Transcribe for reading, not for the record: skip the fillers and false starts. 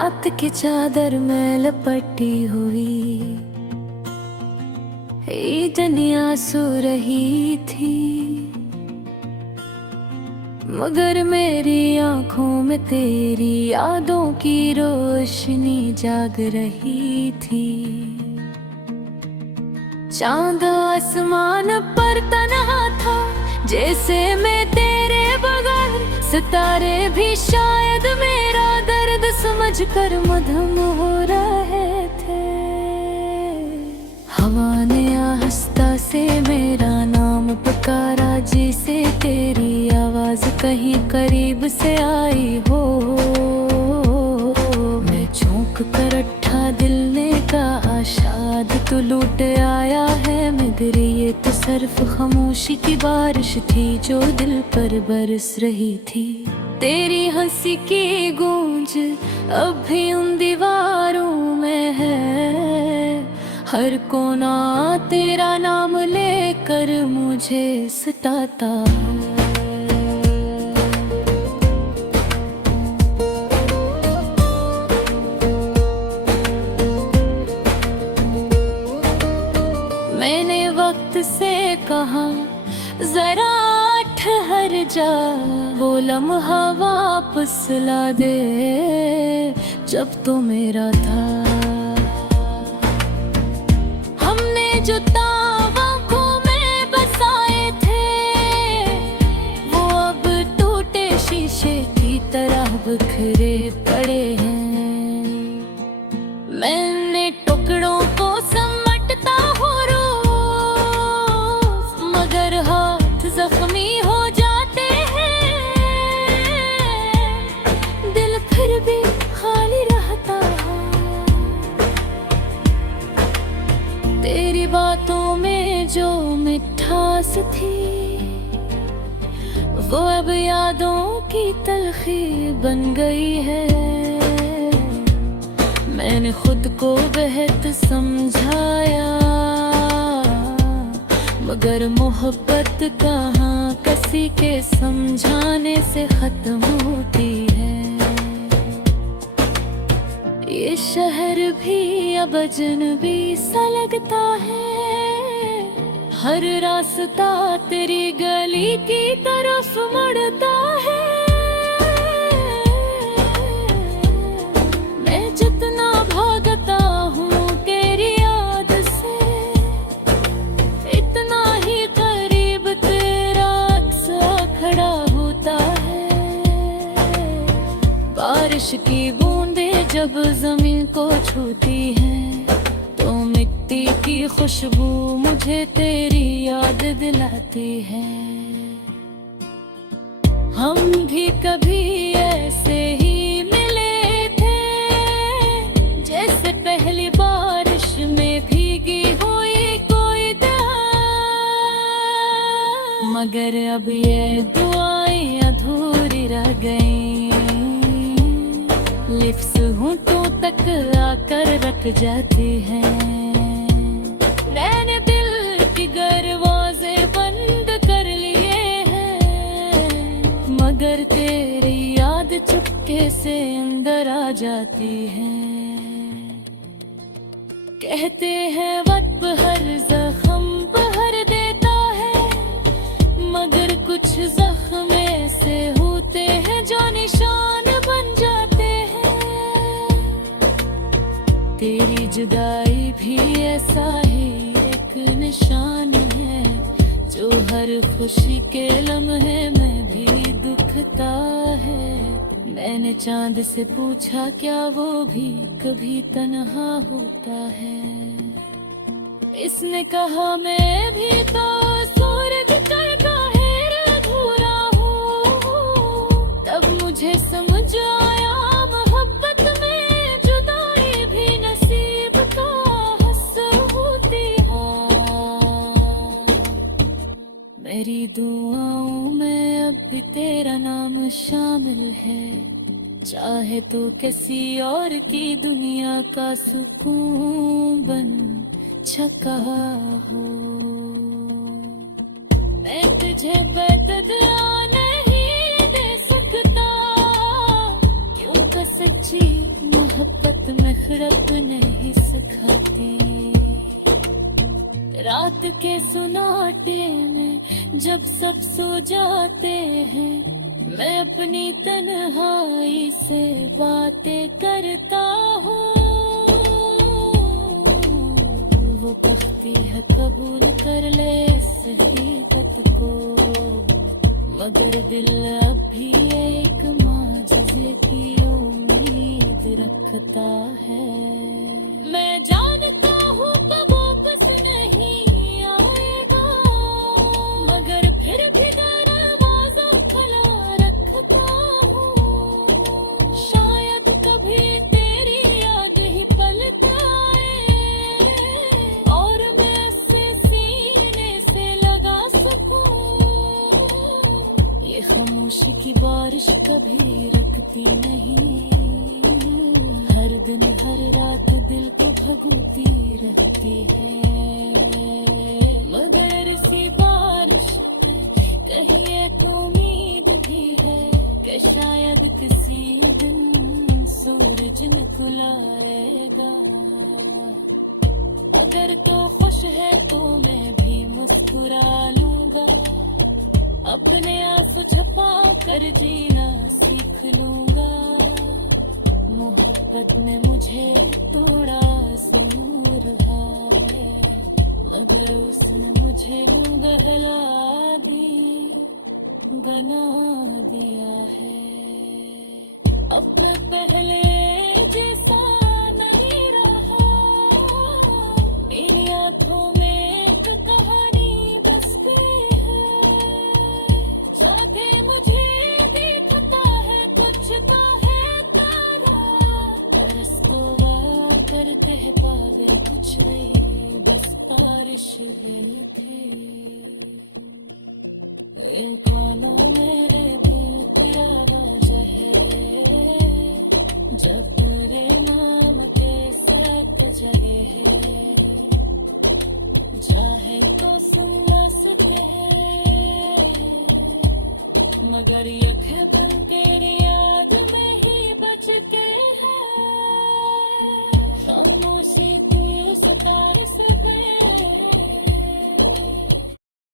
रात की चादर में लपटी हुई दुनिया सो रही थी, मगर मेरी आंखों में तेरी यादों की रोशनी जाग रही थी। चांद आसमान पर तन्हा था, जैसे मैं तेरे बगैर। सितारे भी शायद मेरा दर्द समझ कर मधुम हो रहे थे। हवा ने आहिस्ता से मेरा नाम पुकारा, जिसे तेरी आवाज कहीं करीब से आई हो। मैं चौंक कर अट्ठा दिल ने कहा, शायद तू लूट आया है मेरे। ये तो सिर्फ खामोशी की बारिश थी जो दिल पर बरस रही थी। तेरी हंसी की गूंज अब भी उन दीवारों में है, हर कोना तेरा नाम लेकर मुझे सताता। मैंने वक्त से कहा जरा ठहर जा, वो लम्हा वापस ला दे जब तो मेरा था। हमने जो तावों में बसाए थे, वो अब टूटे शीशे की तरह बिखरे पड़े हैं। मैंने टुकड़ों को समेटता हूँ रोज, मगर हाथ जख्मी हो जाते हैं। दिल फिर भी खाली रहता है। तेरी बातों में जो मिठास थी, वो अब यादों की तलखी बन गई है। मैंने खुद को बेहद समझाया, मगर मोहब्बत कहाँ किसी के समझाने से खत्म होती है। ये शहर भी अब अजनबी सा लगता है, हर रास्ता तेरी गली की तरफ मुड़ता है। मैं जितना भागता हूँ तेरी याद से, इतना ही करीब तेरा अक्स खड़ा होता है। बारिश की बूंदें जब जमीन को छूती हैं, तो मिट्टी की खुशबू मुझे तेरी याद दिलाती है। हम भी कभी ऐसे ही मिले थे, जैसे पहली बारिश में भीगी हुई कोई दहाड़। मगर अब ये दुआएं अधूरी रह गईं, लिफ्स होंठों तक आकर रख जाती हैं। मैंने दिल की दरवाजे बंद कर लिए हैं, मगर तेरी याद चुपके से अंदर आ जाती है। कहते हैं वक्त हर जख्म बहर देता है, मगर कुछ जख्म ऐसे होते हैं जो निशान बन जाते हैं। तेरी जुदाई भी ऐसा ही एक निशान है, जो हर खुशी के लम्हे में भी दुखता है। मैंने चांद से पूछा, क्या वो भी कभी तन्हा होता है? इसने कहा, मैं भी तो सूरज का हेर अधूरा हूँ। तब मुझे समझ आया, मोहब्बत में जुदाई भी नसीब का हिस्सा होती है। मेरी दुआओं में अब भी तेरा नाम शामिल है, चाहे तो किसी और की दुनिया का सुकून बन छका हो। मैं तुझे बदला नहीं दे सकता, क्योंकि सच्ची खामोशी मोहब्बत में खरब नहीं सिखाती। रात के सुनाटे में जब सब सो जाते हैं, मैं अपनी तन्हाई से बातें करता हूँ। वो कहती है कबूल कर ले इस हकीकत को, मगर दिल अब भी एक माजिज़े की उम्मीद रखता है। मैं जानता हूँ कब वापस नहीं आएगा, मगर फिर भी दरवाजा खुला रखता हूँ। शायद कभी तेरी याद ही पलट आए और मैं इससे सीने से लगा सकूं। ये खामोशी की बारिश कभी रखती नहीं, हर दिन हर रात दिल को भगोती रहती है। मगर इसी बारिश में कहीं एक उम्मीद भी है कि शायद किसी दिन सूरज निकल आएगा। अगर तो खुश है तो मैं भी मुस्कुरा लूंगा, अपने आंसू छुपा कर जीना सीख लूंगा। मोहब्बत ने मुझे तोड़ा ज़रूर है, मगर उसने मुझे बहला दी, बना दिया है। अब मैं पहले जैसा नहीं रहा, मेरी आंखों में एक कहानी बस गई है। जाके मुझे देखता है कुछ तो है तारा, तरस तो आया करते हैं पागल कुछ नहीं, बस बारिश गई थी। ये गाना मेरे दिल की आवाज़ है, जब तेरे नाम के साथ जगे है। चाहे तो सुन सके, मगर ये खबर तेरी याद में ही बच के है। खामोशी की सितारे से